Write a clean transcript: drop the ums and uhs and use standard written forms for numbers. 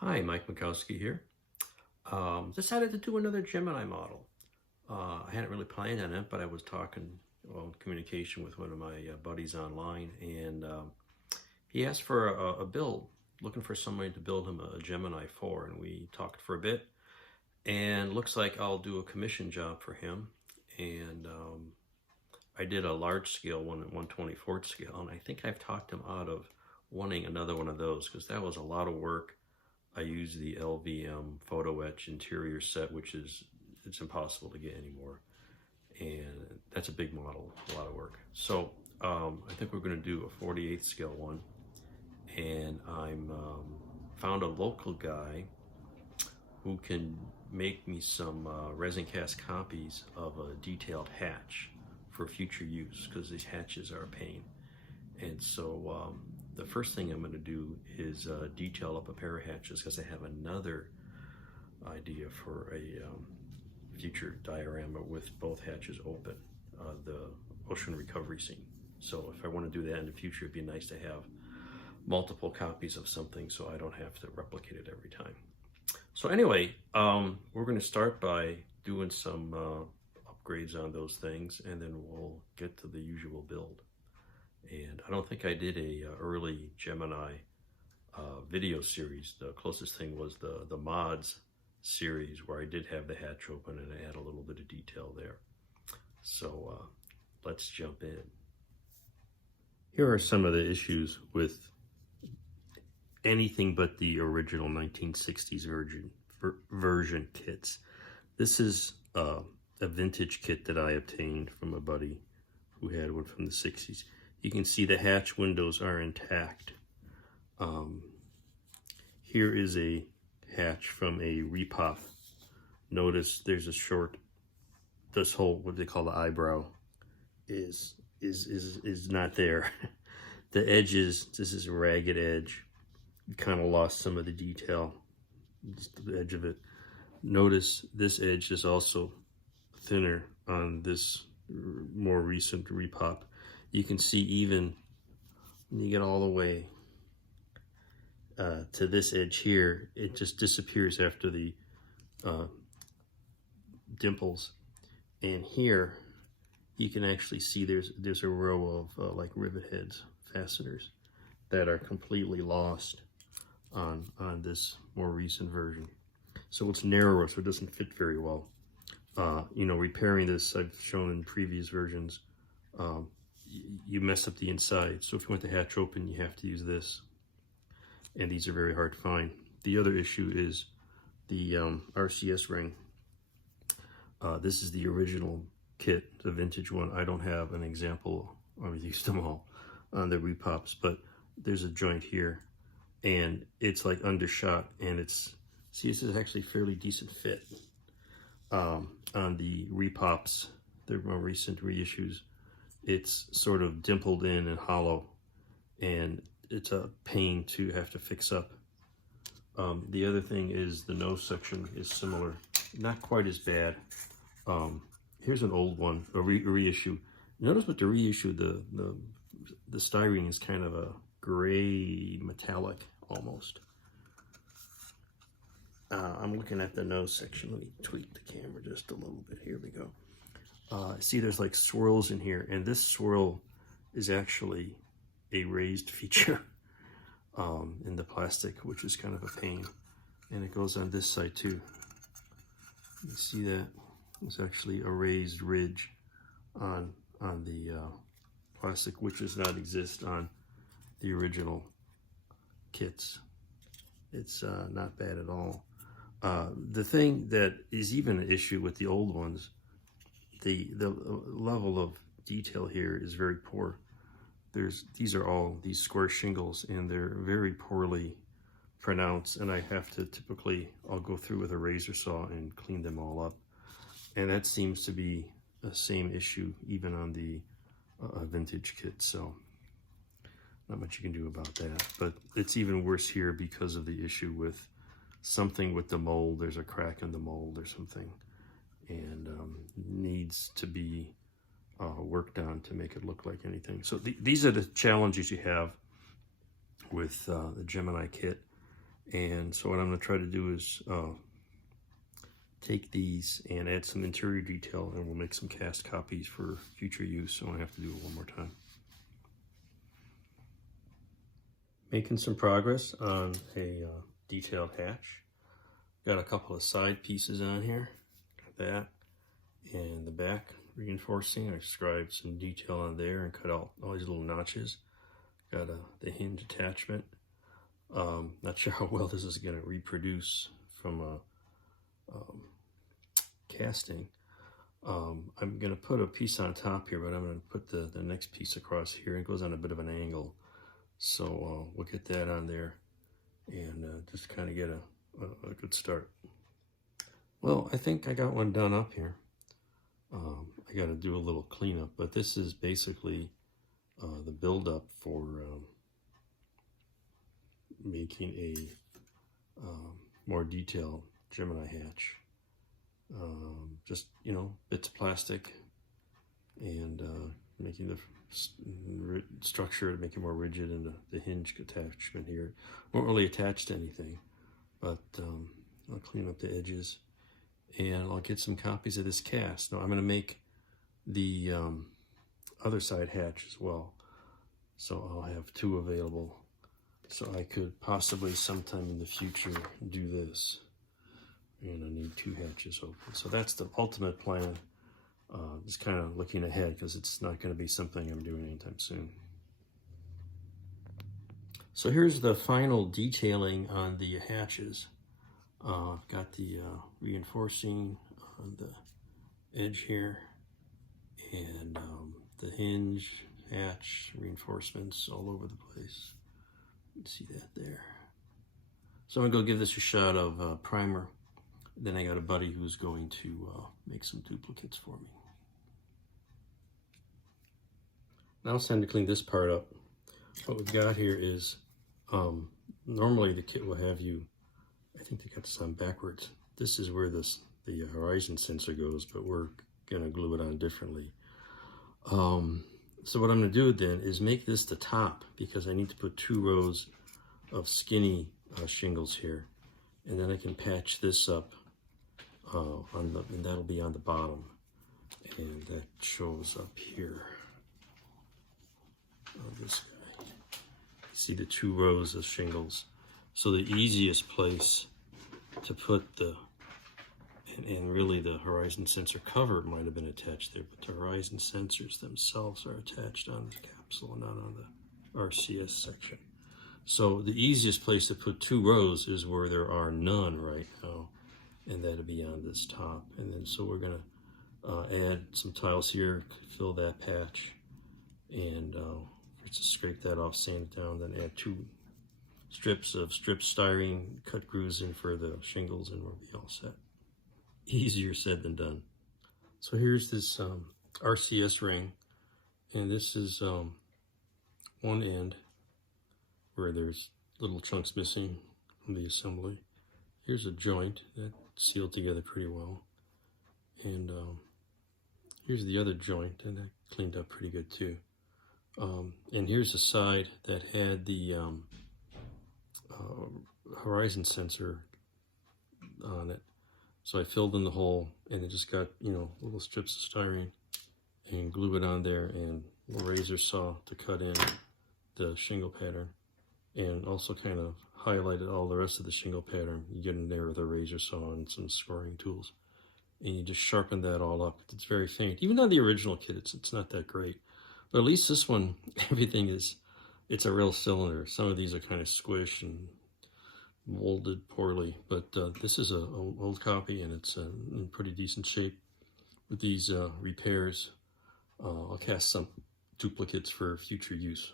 Hi, Mike Mikowski here. Decided to do another Gemini model. I hadn't really planned on it, but I was in communication with one of my buddies online, and he asked for a build, looking for somebody to build him a Gemini 4, and we talked for a bit, and looks like I'll do a commission job for him, and I did a large scale one at 1/24 scale, and I think I've talked him out of wanting another one of those, because that was a lot of work. I use the LVM photo etch interior set, which it's impossible to get anymore, and that's a big model, a lot of work. So I think we're going to do a 48 scale one, and I'm found a local guy who can make me some resin cast copies of a detailed hatch for future use, because these hatches are a pain. And so the first thing I'm going to do is detail up a pair of hatches, because I have another idea for a future diorama with both hatches open, the ocean recovery scene. So if I want to do that in the future, it'd be nice to have multiple copies of something so I don't have to replicate it every time. So anyway, we're going to start by doing some upgrades on those things, and then we'll get to the usual build. And I don't think I did a early Gemini video series. The closest thing was the mods series, where I did have the hatch open and I add a little bit of detail there. So let's jump in. Here are some of the issues with anything but the original 1960s version kits. This is a vintage kit that I obtained from a buddy who had one from the 60s. You can see the hatch windows are intact. Here is a hatch from a repop. Notice there's a short, this whole, what they call the eyebrow, is not there. The edges, this is a ragged edge. You kind of lost some of the detail, just the edge of it. Notice this edge is also thinner on this more recent repop. You can see even when you get all the way to this edge here, it just disappears after the dimples. And here you can actually see there's a row of like rivet heads, fasteners, that are completely lost on this more recent version. So it's narrower, so it doesn't fit very well. You know, repairing this, I've shown in previous versions, you mess up the inside. So if you want the hatch open, you have to use this. And these are very hard to find. The other issue is the RCS ring. This is the original kit, the vintage one. I don't have an example. I've used them all on the repops, but there's a joint here, and it's like undershot, and it's, see, this is actually fairly decent fit. On the repops, the more recent reissues, it's sort of dimpled in and hollow, and it's a pain to have to fix up. The other thing is the nose section is similar, not quite as bad. Here's an old one, a reissue. Notice with the reissue, the styrene is kind of a gray metallic almost. I'm looking at the nose section. Let me tweak the camera just a little bit. Here we go. See, there's like swirls in here, and this swirl is actually a raised feature in the plastic, which is kind of a pain. And it goes on this side too. You see that? It's actually a raised ridge on the plastic, which does not exist on the original kits. It's not bad at all. The thing that is even an issue with the old ones, the level of detail here is very poor. These are all these square shingles, and they're very poorly pronounced, and I have to I'll go through with a razor saw and clean them all up. And that seems to be the same issue even on the vintage kit, so not much you can do about that. But it's even worse here because of the issue with something with the mold. There's a crack in the mold or something, and needs to be worked on to make it look like anything. So these are the challenges you have with the Gemini kit. And so what I'm going to try to do is take these and add some interior detail, and we'll make some cast copies for future use, so I won't have to do it one more time. Making some progress on a detailed hatch. Got a couple of side pieces on here. Got that. And the back reinforcing. I scribed some detail on there and cut out all these little notches. Got the hinge attachment. Not sure how well this is going to reproduce from a casting. I'm going to put a piece on top here, but I'm going to put the next piece across here. It goes on a bit of an angle. So we'll get that on there and just kind of get a good start. Well, I think I got one done up here. I got to do a little cleanup, but this is basically the build-up for making a more detailed Gemini hatch. Just, you know, bits of plastic and making the structure to make it more rigid, and the hinge attachment here won't really attach to anything, but I'll clean up the edges and I'll get some copies of this cast. Now I'm going to make the other side hatch as well, so I'll have two available, so I could possibly sometime in the future do this, and I need two hatches open. So that's the ultimate plan. Just kind of looking ahead, because it's not going to be something I'm doing anytime soon. So here's the final detailing on the hatches. I've got the reinforcing on the edge here, and the hinge, hatch, reinforcements all over the place. You can see that there. So I'm going to go give this a shot of primer. Then I got a buddy who's going to make some duplicates for me. Now it's time to clean this part up. What we've got here is, normally the kit will have you, I think they got this on backwards. This is where the horizon sensor goes, but we're gonna glue it on differently. So what I'm gonna do then is make this the top, because I need to put 2 rows of skinny shingles here, and then I can patch this up and that'll be on the bottom, and that shows up here on this guy. See the 2 rows of shingles. So the easiest place to put and really the horizon sensor cover might have been attached there, but the horizon sensors themselves are attached on the capsule, not on the RCS section. So the easiest place to put 2 rows is where there are none right now, and that'll be on this top. And then so we're gonna add some tiles here, fill that patch, and just scrape that off, sand it down, then add 2 strips of styrene, cut grooves in for the shingles, and we'll be all set. Easier said than done. So here's this RCS ring, and this is one end where there's little chunks missing from the assembly. Here's a joint that sealed together pretty well, and here's the other joint, and that cleaned up pretty good too. And here's the side that had the horizon sensor on it. So I filled in the hole, and it just got, you know, little strips of styrene, and glue it on there, and a razor saw to cut in the shingle pattern, and also kind of highlighted all the rest of the shingle pattern. You get in there with a razor saw and some scoring tools, and you just sharpen that all up. It's very faint. Even on the original kit, it's not that great. But at least this one, everything it's a real cylinder. Some of these are kind of squished and molded poorly, but this is an old copy, and it's in pretty decent shape. With these repairs, I'll cast some duplicates for future use.